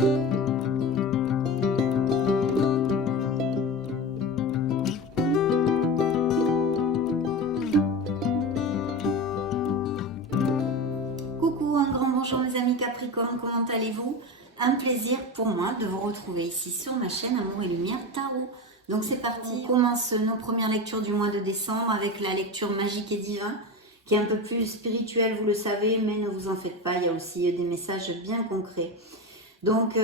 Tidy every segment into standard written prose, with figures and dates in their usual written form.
Coucou, un grand bonjour mes amis Capricorne, comment allez-vous? Un plaisir pour moi de vous retrouver ici sur ma chaîne Amour et Lumière Tarot. Donc c'est parti, on commence nos premières lectures du mois de décembre avec la lecture magique et divin, qui est un peu plus spirituelle, vous le savez, mais ne vous en faites pas, il y a aussi des messages bien concrets. Donc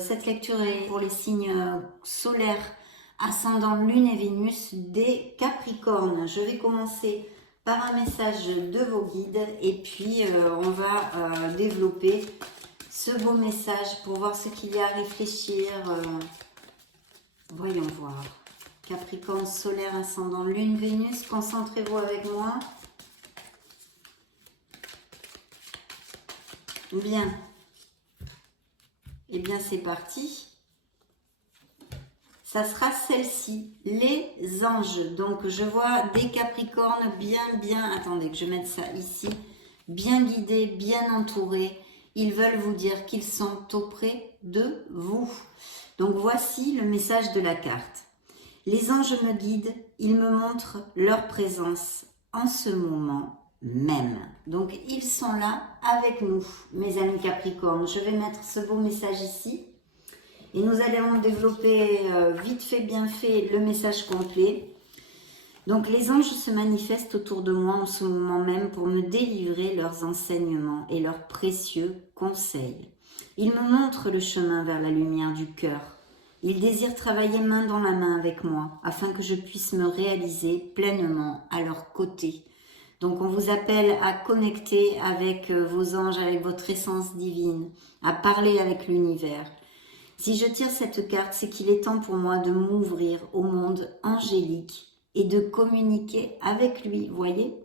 cette lecture est pour les signes solaires, ascendant Lune et Vénus des Capricornes. Je vais commencer par un message de vos guides et puis on va développer ce beau message pour voir ce qu'il y a à réfléchir. Voyons voir. Capricorne solaire, ascendant Lune, Vénus, concentrez-vous avec moi. Bien. Eh bien, c'est parti. Ça sera celle-ci, les anges. Donc, je vois des Capricornes bien, attendez que je mette ça ici, bien guidés, bien entourés. Ils veulent vous dire qu'ils sont auprès de vous. Donc, voici le message de la carte. Les anges me guident, ils me montrent leur présence en ce moment même. Donc, ils sont là avec nous, mes amis Capricornes. Je vais mettre ce beau message ici. Et nous allons développer vite fait, bien fait, le message complet. Donc, les anges se manifestent autour de moi en ce moment même pour me délivrer leurs enseignements et leurs précieux conseils. Ils me montrent le chemin vers la lumière du cœur. Ils désirent travailler main dans la main avec moi afin que je puisse me réaliser pleinement à leur côté. Donc, on vous appelle à connecter avec vos anges, avec votre essence divine, à parler avec l'univers. Si je tire cette carte, c'est qu'il est temps pour moi de m'ouvrir au monde angélique et de communiquer avec lui, voyez?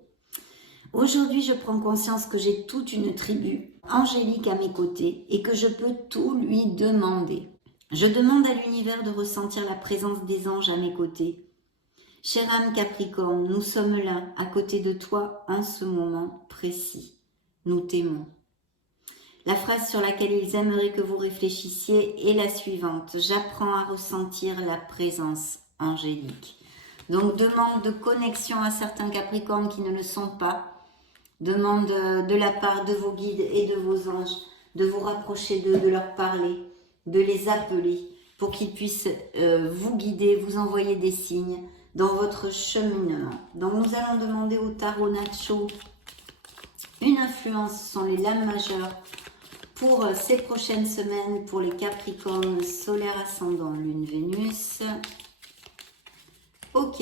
Aujourd'hui, je prends conscience que j'ai toute une tribu angélique à mes côtés et que je peux tout lui demander. Je demande à l'univers de ressentir la présence des anges à mes côtés. Chère âme Capricorne, nous sommes là, à côté de toi, en ce moment précis. Nous t'aimons. La phrase sur laquelle ils aimeraient que vous réfléchissiez est la suivante. J'apprends à ressentir la présence angélique. Donc, demande de connexion à certains Capricornes qui ne le sont pas. Demande de la part de vos guides et de vos anges de vous rapprocher d'eux, de leur parler, de les appeler pour qu'ils puissent vous guider, vous envoyer des signes dans votre cheminement. Donc, nous allons demander au tarot Nacho une influence sur les lames majeures pour ces prochaines semaines, pour les Capricornes, solaire ascendant, Lune, Vénus. Ok.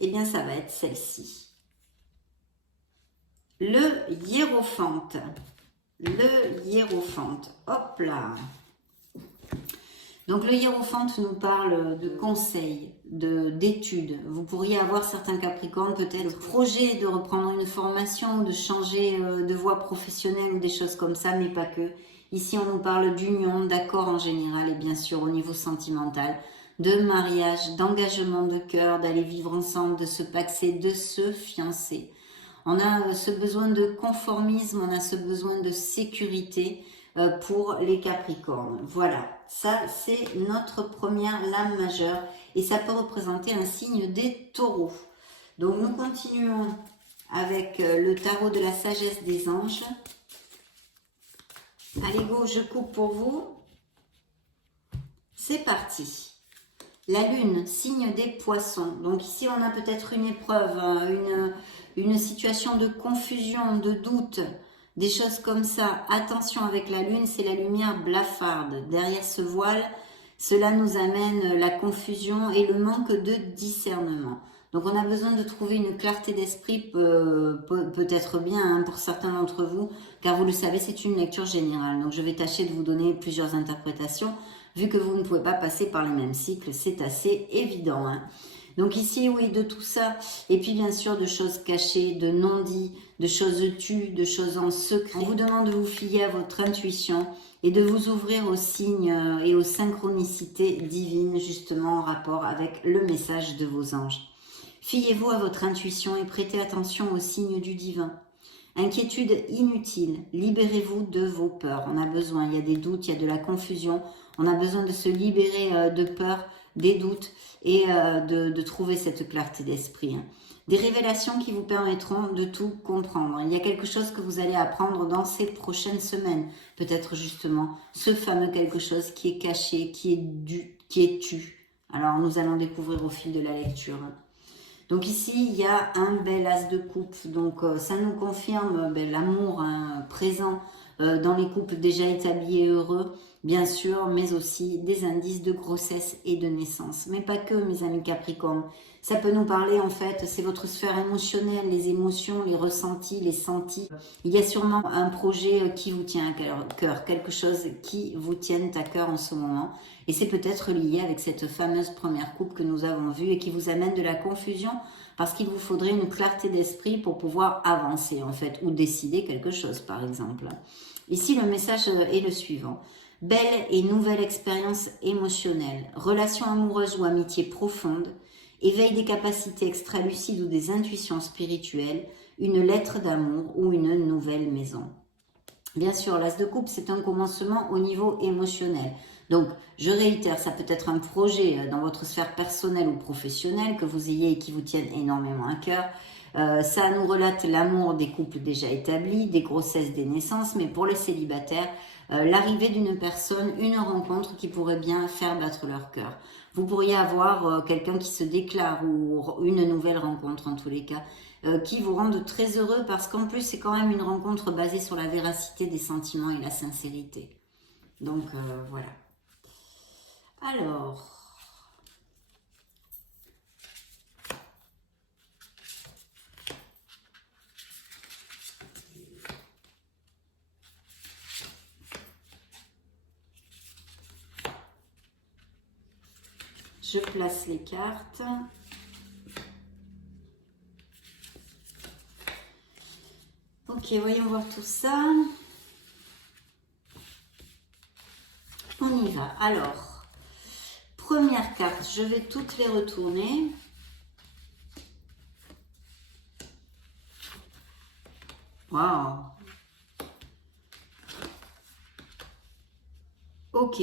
Eh bien, ça va être celle-ci. Le hiérophante. Le hiérophante. Hop là. Donc, le hiérophante nous parle de conseils, d'études. Vous pourriez avoir certains Capricornes, peut-être le projet de reprendre une formation ou de changer de voie professionnelle ou des choses comme ça, mais pas que. Ici, on nous parle d'union, d'accord en général et bien sûr au niveau sentimental, de mariage, d'engagement de cœur, d'aller vivre ensemble, de se paxer, de se fiancer. On a ce besoin de conformisme, on a ce besoin de sécurité pour les Capricornes. Voilà, ça c'est notre première lame majeure et ça peut représenter un signe des taureaux. Donc nous continuons avec le tarot de la sagesse des anges. Allez go, je coupe pour vous. C'est parti. La lune, signe des poissons. Donc ici on a peut-être une épreuve, une situation de confusion, de doute, des choses comme ça. Attention avec la lune, c'est la lumière blafarde. Derrière ce voile, cela nous amène la confusion et le manque de discernement. Donc on a besoin de trouver une clarté d'esprit, peut-être bien pour certains d'entre vous, car vous le savez, c'est une lecture générale. Donc je vais tâcher de vous donner plusieurs interprétations, vu que vous ne pouvez pas passer par les mêmes cycles, c'est assez évident. Hein. Donc ici, oui, de tout ça, et puis bien sûr de choses cachées, de non-dits, de choses tues, de choses en secret. On vous demande de vous fier à votre intuition et de vous ouvrir aux signes et aux synchronicités divines, justement en rapport avec le message de vos anges. Fiez-vous à votre intuition et prêtez attention aux signes du divin. Inquiétude inutile, libérez-vous de vos peurs. On a besoin, il y a des doutes, il y a de la confusion. On a besoin de se libérer de peur, des doutes et de trouver cette clarté d'esprit. Des révélations qui vous permettront de tout comprendre. Il y a quelque chose que vous allez apprendre dans ces prochaines semaines. Peut-être justement ce fameux quelque chose qui est caché, qui est tu. Alors nous allons découvrir au fil de la lecture. Donc ici, il y a un bel as de coupe. Donc ça nous confirme l'amour présent dans les couples déjà établis et heureux, bien sûr, mais aussi des indices de grossesse et de naissance. Mais pas que, mes amis Capricorne. Ça peut nous parler, en fait, c'est votre sphère émotionnelle, les émotions, les ressentis, les sentis. Il y a sûrement un projet qui vous tient à cœur, quelque chose qui vous tienne à cœur en ce moment. Et c'est peut-être lié avec cette fameuse première coupe que nous avons vue et qui vous amène de la confusion parce qu'il vous faudrait une clarté d'esprit pour pouvoir avancer, en fait, ou décider quelque chose, par exemple. Ici, le message est le suivant. Belle et nouvelle expérience émotionnelle, relation amoureuse ou amitié profonde, éveil des capacités extralucides ou des intuitions spirituelles, une lettre d'amour ou une nouvelle maison. Bien sûr, l'as de coupe, c'est un commencement au niveau émotionnel. Donc, je réitère, ça peut être un projet dans votre sphère personnelle ou professionnelle que vous ayez et qui vous tienne énormément à cœur. Ça nous relate l'amour des couples déjà établis, des grossesses, des naissances, mais pour les célibataires, l'arrivée d'une personne, une rencontre qui pourrait bien faire battre leur cœur. Vous pourriez avoir quelqu'un qui se déclare ou une nouvelle rencontre en tous les cas, qui vous rendent très heureux parce qu'en plus c'est quand même une rencontre basée sur la véracité des sentiments et la sincérité. Donc voilà. Alors... je place les cartes. Ok, voyons voir tout ça. On y va. Alors, première carte, je vais toutes les retourner. Waouh. Ok.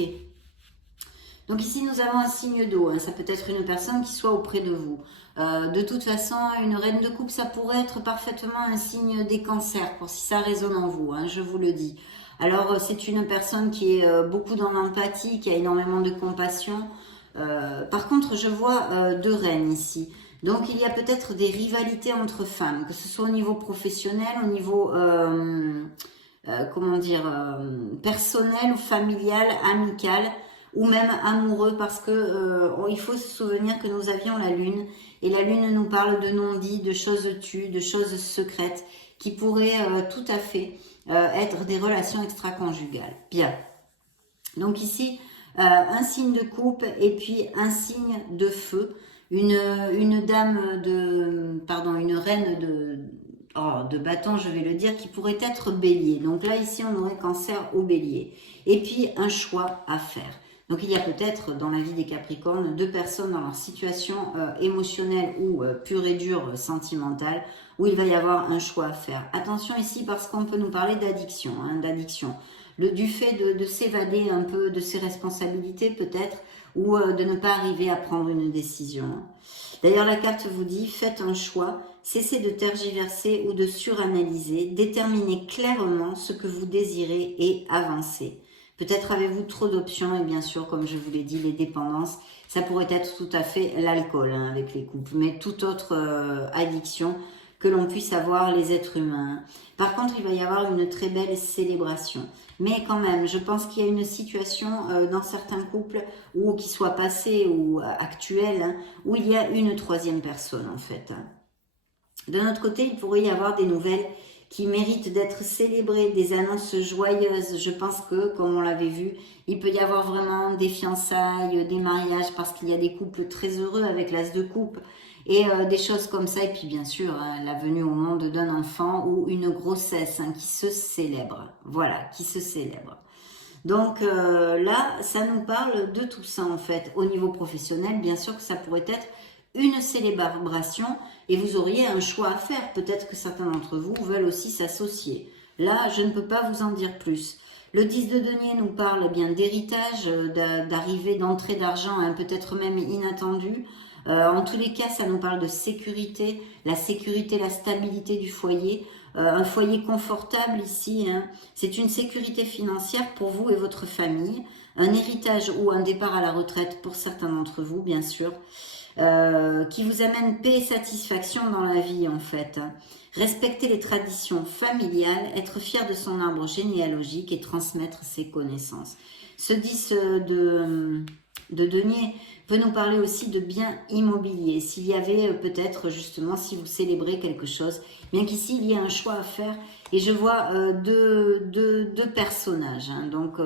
Donc ici, nous avons un signe d'eau. Hein. Ça peut être une personne qui soit auprès de vous. De toute façon, une reine de coupe, ça pourrait être parfaitement un signe des cancers, pour si ça résonne en vous, hein, je vous le dis. Alors, c'est une personne qui est beaucoup dans l'empathie, qui a énormément de compassion. Par contre, je vois deux reines ici. Donc, il y a peut-être des rivalités entre femmes, que ce soit au niveau professionnel, au niveau... comment dire, personnel ou familial, amical ou même amoureux parce que il faut se souvenir que nous avions la lune et la lune nous parle de non-dits, de choses tues, de choses secrètes qui pourraient tout à fait être des relations extra-conjugales. Bien. Donc ici, un signe de coupe et puis un signe de feu. Une dame de... Pardon, une reine de bâton, je vais le dire, qui pourrait être bélier. Donc là, ici, on aurait cancer au bélier. Et puis, un choix à faire. Donc, il y a peut-être dans la vie des Capricornes deux personnes dans leur situation émotionnelle ou pure et dure sentimentale où il va y avoir un choix à faire. Attention ici parce qu'on peut nous parler d'addiction, du fait de s'évader un peu de ses responsabilités peut-être ou de ne pas arriver à prendre une décision. D'ailleurs, la carte vous dit, faites un choix, cessez de tergiverser ou de suranalyser, déterminez clairement ce que vous désirez et avancez. Peut-être avez-vous trop d'options et bien sûr, comme je vous l'ai dit, les dépendances, ça pourrait être tout à fait l'alcool avec les couples, mais toute autre addiction que l'on puisse avoir les êtres humains. Par contre, il va y avoir une très belle célébration. Mais quand même, je pense qu'il y a une situation dans certains couples, ou qui soit passée ou actuelle, où il y a une troisième personne en fait. De notre côté, il pourrait y avoir des nouvelles qui méritent d'être célébrées, des annonces joyeuses. Je pense que, comme on l'avait vu, il peut y avoir vraiment des fiançailles, des mariages, parce qu'il y a des couples très heureux avec l'as de coupe, et des choses comme ça. Et puis bien sûr, la venue au monde d'un enfant ou une grossesse qui se célèbre. Voilà, qui se célèbre. Donc là, ça nous parle de tout ça en fait. Au niveau professionnel, bien sûr que ça pourrait être une célébration et vous auriez un choix à faire. Peut-être que certains d'entre vous veulent aussi s'associer. Là, je ne peux pas vous en dire plus. Le 10 de denier nous parle bien d'héritage, d'arrivée, d'entrée d'argent, hein, peut-être même inattendue. En tous les cas, ça nous parle de sécurité, la stabilité du foyer. Un foyer confortable ici, hein. C'est une sécurité financière pour vous et votre famille. Un héritage ou un départ à la retraite pour certains d'entre vous, bien sûr. Qui vous amène paix et satisfaction dans la vie, en fait. Respecter les traditions familiales, être fier de son arbre généalogique et transmettre ses connaissances. Ce 10 de denier peut nous parler aussi de biens immobiliers. S'il y avait peut-être justement, si vous célébrez quelque chose, bien qu'ici il y ait un choix à faire. Et je vois deux personnages. Hein, donc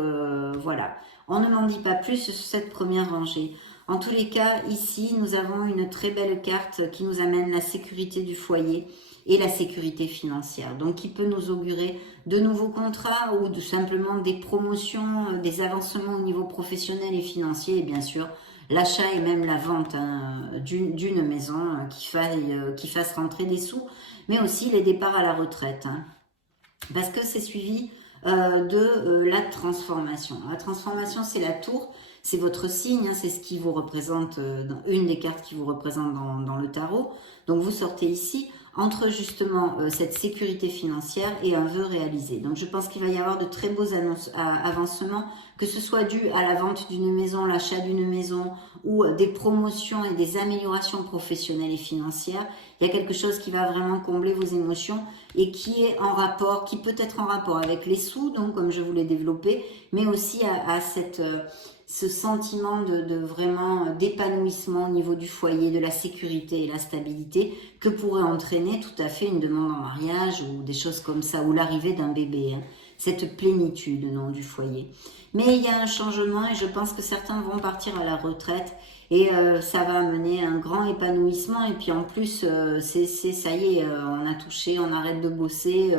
voilà, on ne m'en dit pas plus sur cette première rangée. En tous les cas, ici, nous avons une très belle carte qui nous amène la sécurité du foyer et la sécurité financière. Donc, qui peut nous augurer de nouveaux contrats ou simplement des promotions, des avancements au niveau professionnel et financier, et bien sûr, l'achat et même la vente hein, d'une maison qui fasse rentrer des sous, mais aussi les départs à la retraite. Hein, parce que c'est suivi de la transformation. La transformation, c'est la tour, c'est votre signe, hein, c'est ce qui vous représente, dans une des cartes qui vous représente dans le tarot. Donc vous sortez ici entre justement cette sécurité financière et un vœu réalisé. Donc je pense qu'il va y avoir de très beaux avancements, que ce soit dû à la vente d'une maison, l'achat d'une maison ou des promotions et des améliorations professionnelles et financières. Il y a quelque chose qui va vraiment combler vos émotions et qui est en rapport, qui peut être en rapport avec les sous, donc comme je vous l'ai développé, mais aussi à ce sentiment de vraiment d'épanouissement au niveau du foyer, de la sécurité et la stabilité que pourrait entraîner tout à fait une demande en mariage ou des choses comme ça, ou l'arrivée d'un bébé, hein, cette plénitude non, du foyer. Mais il y a un changement et je pense que certains vont partir à la retraite et ça va amener un grand épanouissement et puis en plus ça y est, on a touché, on arrête de bosser.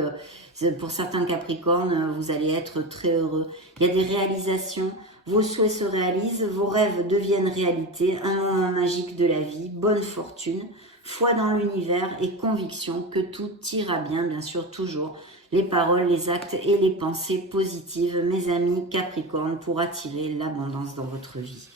Pour certains Capricornes, vous allez être très heureux. Il y a des réalisations. Vos souhaits se réalisent, vos rêves deviennent réalité, un moment magique de la vie, bonne fortune, foi dans l'univers et conviction que tout ira bien sûr, toujours. Les paroles, les actes et les pensées positives, mes amis Capricorne, pour attirer l'abondance dans votre vie.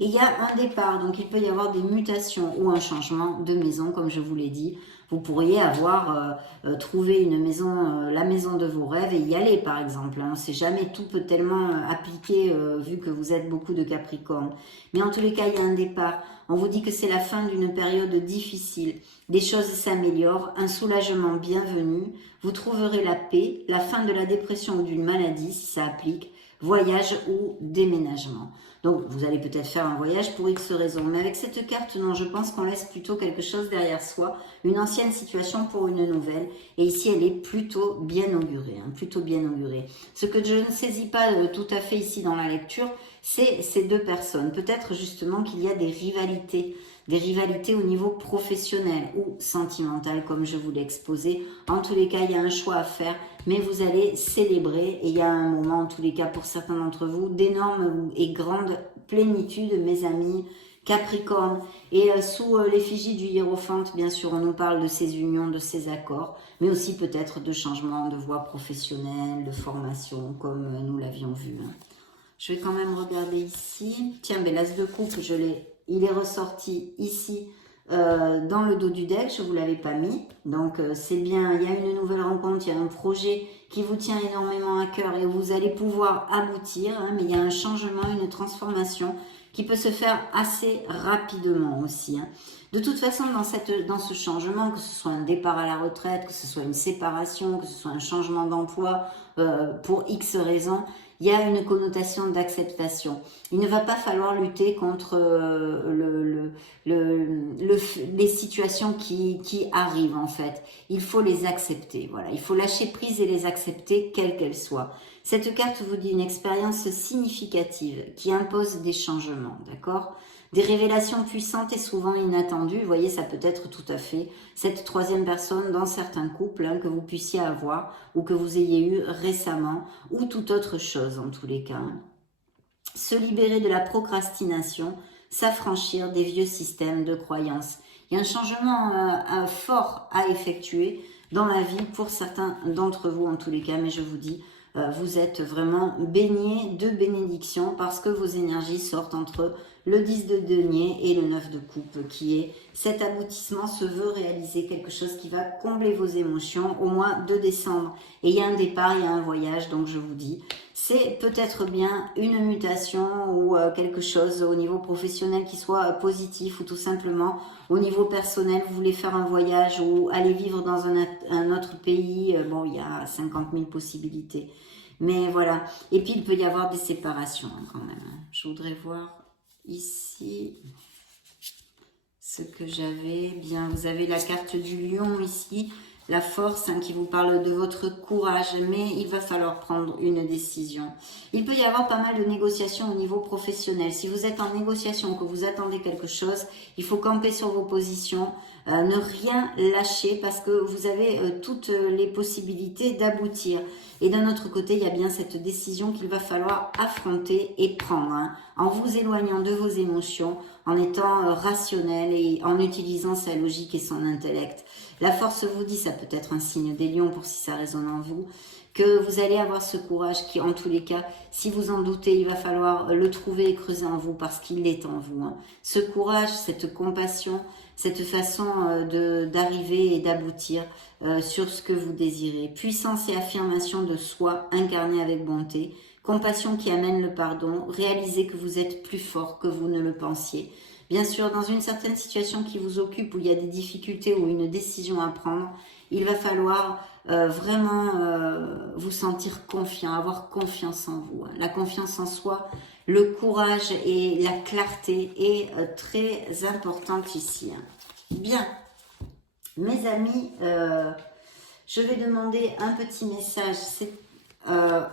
Et il y a un départ, donc il peut y avoir des mutations ou un changement de maison, comme je vous l'ai dit. Vous pourriez avoir trouvé une maison, la maison de vos rêves et y aller par exemple. On ne sait jamais, tout peut tellement appliquer vu que vous êtes beaucoup de Capricorne. Mais en tous les cas, il y a un départ. On vous dit que c'est la fin d'une période difficile. Des choses s'améliorent, un soulagement bienvenu. Vous trouverez la paix, la fin de la dépression ou d'une maladie si ça applique. Voyage ou déménagement. Donc, vous allez peut-être faire un voyage pour X raisons. Mais avec cette carte, non, je pense qu'on laisse plutôt quelque chose derrière soi. Une ancienne situation pour une nouvelle. Et ici, elle est plutôt bien augurée. Hein, plutôt bien augurée. Ce que je ne saisis pas tout à fait ici dans la lecture, c'est ces deux personnes. Peut-être justement qu'il y a des rivalités. Des rivalités au niveau professionnel ou sentimental, comme je vous l'ai exposé. En tous les cas, il y a un choix à faire, mais vous allez célébrer. Et il y a un moment, en tous les cas, pour certains d'entre vous, d'énorme et grande plénitude, mes amis Capricorne. Et sous l'effigie du hiérophante, bien sûr, on nous parle de ces unions, de ces accords, mais aussi peut-être de changements de voie professionnelle, de formation, comme nous l'avions vu. Hein. Je vais quand même regarder ici. Tiens, mais l'as de coupe, il est ressorti ici dans le dos du deck, je ne vous l'avais pas mis. Donc c'est bien, il y a une nouvelle rencontre, il y a un projet qui vous tient énormément à cœur et vous allez pouvoir aboutir. Hein, mais il y a un changement, une transformation qui peut se faire assez rapidement aussi. Hein. De toute façon, dans ce changement, que ce soit un départ à la retraite, que ce soit une séparation, que ce soit un changement d'emploi pour X raisons, il y a une connotation d'acceptation. Il ne va pas falloir lutter contre les situations qui arrivent en fait. Il faut les accepter. Voilà, il faut lâcher prise et les accepter quelles qu'elles soient. Cette carte vous dit une expérience significative qui impose des changements, d'accord ? Des révélations puissantes et souvent inattendues. Vous voyez, ça peut être tout à fait cette troisième personne dans certains couples hein, que vous puissiez avoir ou que vous ayez eu récemment ou toute autre chose en tous les cas. Se libérer de la procrastination, s'affranchir des vieux systèmes de croyances. Il y a un changement fort à effectuer dans la vie pour certains d'entre vous en tous les cas, mais je vous dis, vous êtes vraiment baignés de bénédictions parce que vos énergies sortent entre le 10 de denier et le 9 de coupe, qui est cet aboutissement se veut réaliser quelque chose qui va combler vos émotions au mois de décembre. Et il y a un départ, il y a un voyage, donc je vous dis, c'est peut-être bien une mutation ou quelque chose au niveau professionnel qui soit positif ou tout simplement au niveau personnel, vous voulez faire un voyage ou aller vivre dans un autre pays. Bon, il y a 50 000 possibilités. Mais voilà. Et puis, il peut y avoir des séparations quand même. Je voudrais voir ici ce que j'avais. Bien, vous avez la carte du lion ici. La force qui vous parle de votre courage, mais il va falloir prendre une décision. Il peut y avoir pas mal de négociations au niveau professionnel. Si vous êtes en négociation, que vous attendez quelque chose, il faut camper sur vos positions, ne rien lâcher parce que vous avez toutes les possibilités d'aboutir. Et d'un autre côté, il y a bien cette décision qu'il va falloir affronter et prendre, en vous éloignant de vos émotions, en étant rationnel et en utilisant sa logique et son intellect. La force vous dit, ça peut être un signe des lions pour si ça résonne en vous, que vous allez avoir ce courage qui, en tous les cas, si vous en doutez, il va falloir le trouver et creuser en vous parce qu'il est en vous. Ce courage, cette compassion, cette façon d'arriver et d'aboutir sur ce que vous désirez. Puissance et affirmation de soi incarnée avec bonté. Compassion qui amène le pardon. Réalisez que vous êtes plus fort que vous ne le pensiez. Bien sûr, dans une certaine situation qui vous occupe, où il y a des difficultés ou une décision à prendre, il va falloir vraiment vous sentir confiant, avoir confiance en vous. La confiance en soi, le courage et la clarté est très importante ici. Bien, mes amis, je vais demander un petit message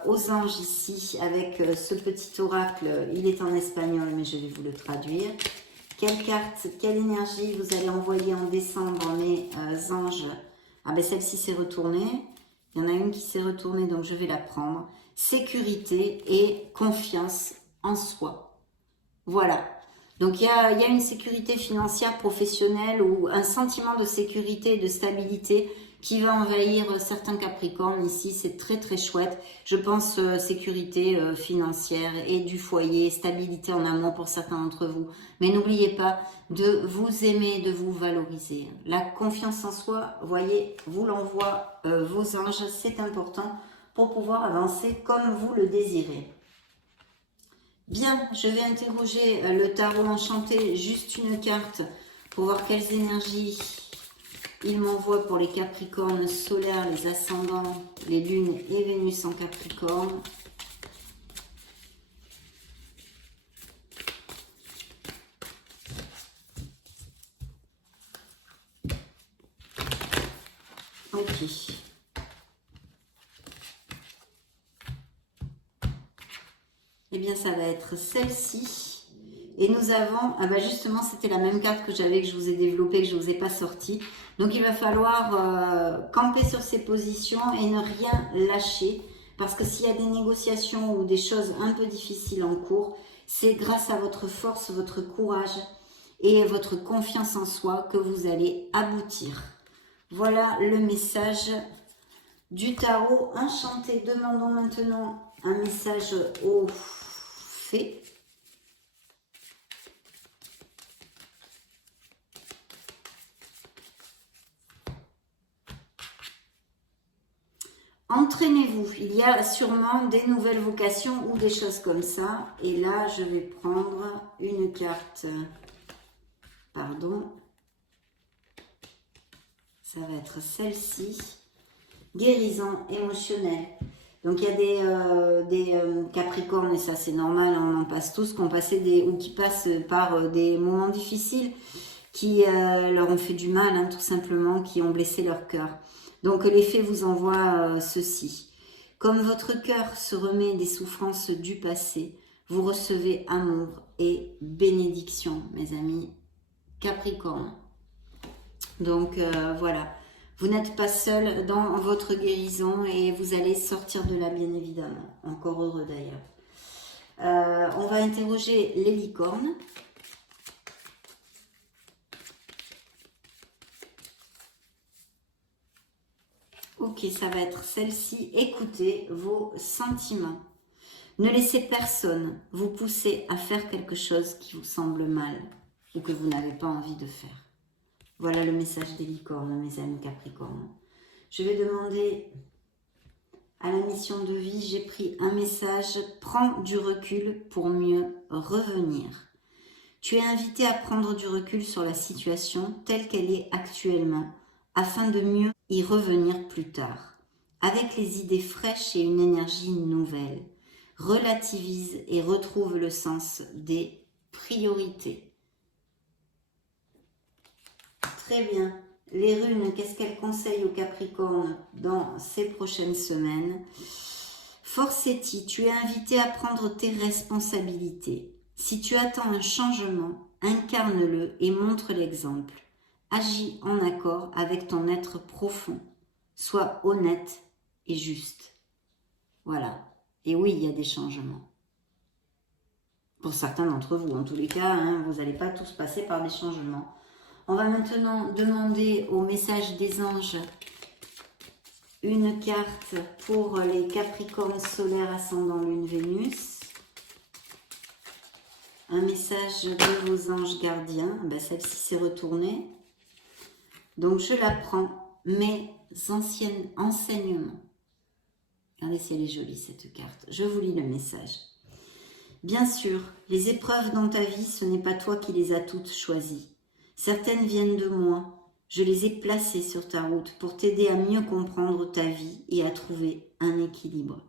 aux anges ici avec ce petit oracle. Il est en espagnol, mais je vais vous le traduire. Quelle carte, quelle énergie vous allez envoyer en décembre, mes anges? Ah ben celle-ci s'est retournée. Il y en a une qui s'est retournée, donc je vais la prendre. Sécurité et confiance en soi. Voilà. Donc il y a une sécurité financière, professionnelle ou un sentiment de sécurité et de stabilité qui va envahir certains capricornes ici. C'est très très chouette. Je pense sécurité financière et du foyer, stabilité en amour pour certains d'entre vous. Mais n'oubliez pas de vous aimer, de vous valoriser. La confiance en soi, voyez, vous l'envoie vos anges. C'est important pour pouvoir avancer comme vous le désirez. Bien, je vais interroger le tarot enchanté, juste une carte pour voir quelles énergies il m'envoie pour les capricornes solaires, les ascendants, les lunes et Vénus en capricorne. Ok. Eh bien, ça va être celle-ci. Et nous avons, ah bah justement, c'était la même carte que j'avais, que je vous ai développée, que je ne vous ai pas sortie. Donc, il va falloir camper sur ces positions et ne rien lâcher. Parce que s'il y a des négociations ou des choses un peu difficiles en cours, c'est grâce à votre force, votre courage et votre confiance en soi que vous allez aboutir. Voilà le message du tarot enchanté. Demandons maintenant un message aux fées. Entraînez-vous. Il y a sûrement des nouvelles vocations ou des choses comme ça. Et là, je vais prendre une carte. Pardon. Ça va être celle-ci. Guérison émotionnelle. Donc, il y a des capricornes, et ça c'est normal, on en passe tous, qui passent par des moments difficiles qui leur ont fait du mal, tout simplement, qui ont blessé leur cœur. Donc, les fées vous envoient ceci. Comme votre cœur se remet des souffrances du passé, vous recevez amour et bénédiction, mes amis Capricorne. Donc, voilà. Vous n'êtes pas seul dans votre guérison et vous allez sortir de là, bien évidemment. Encore heureux d'ailleurs. On va interroger les licornes. Ok, ça va être celle-ci. Écoutez vos sentiments. Ne laissez personne vous pousser à faire quelque chose qui vous semble mal ou que vous n'avez pas envie de faire. Voilà le message des licornes, mes amis Capricornes. Je vais demander à la mission de vie, j'ai pris un message. Prends du recul pour mieux revenir. Tu es invité à prendre du recul sur la situation telle qu'elle est actuellement afin de mieux y revenir plus tard. Avec les idées fraîches et une énergie nouvelle. Relativise et retrouve le sens des priorités. Très bien. Les runes, qu'est-ce qu'elles conseillent aux Capricornes dans ces prochaines semaines? Forcetti, tu es invité à prendre tes responsabilités. Si tu attends un changement, incarne-le et montre l'exemple. Agis en accord avec ton être profond. Sois honnête et juste. Voilà. Et oui, il y a des changements. Pour certains d'entre vous, en tous les cas, hein, vous n'allez pas tous passer par des changements. On va maintenant demander au message des anges une carte pour les Capricornes solaires ascendant Lune Vénus. Un message de vos anges gardiens. Ben, celle-ci s'est retournée. Donc je la prends. Mes anciens enseignements. Regardez si elle est jolie cette carte. Je vous lis le message. Bien sûr, les épreuves dans ta vie, ce n'est pas toi qui les as toutes choisies. Certaines viennent de moi. Je les ai placées sur ta route pour t'aider à mieux comprendre ta vie et à trouver un équilibre.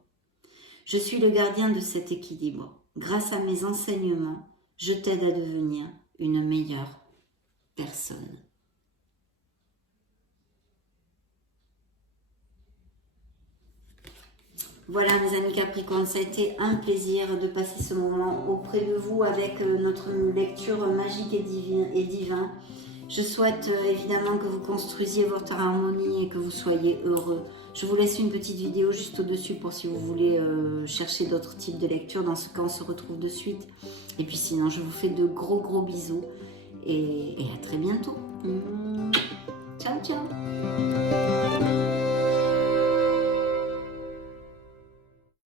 Je suis le gardien de cet équilibre. Grâce à mes enseignements, je t'aide à devenir une meilleure personne. Voilà mes amis Capricornes, ça a été un plaisir de passer ce moment auprès de vous avec notre lecture magique et divin. Je souhaite évidemment que vous construisiez votre harmonie et que vous soyez heureux. Je vous laisse une petite vidéo juste au-dessus pour si vous voulez chercher d'autres types de lectures. Dans ce cas, on se retrouve de suite. Et puis sinon, je vous fais de gros bisous et à très bientôt. Ciao, ciao.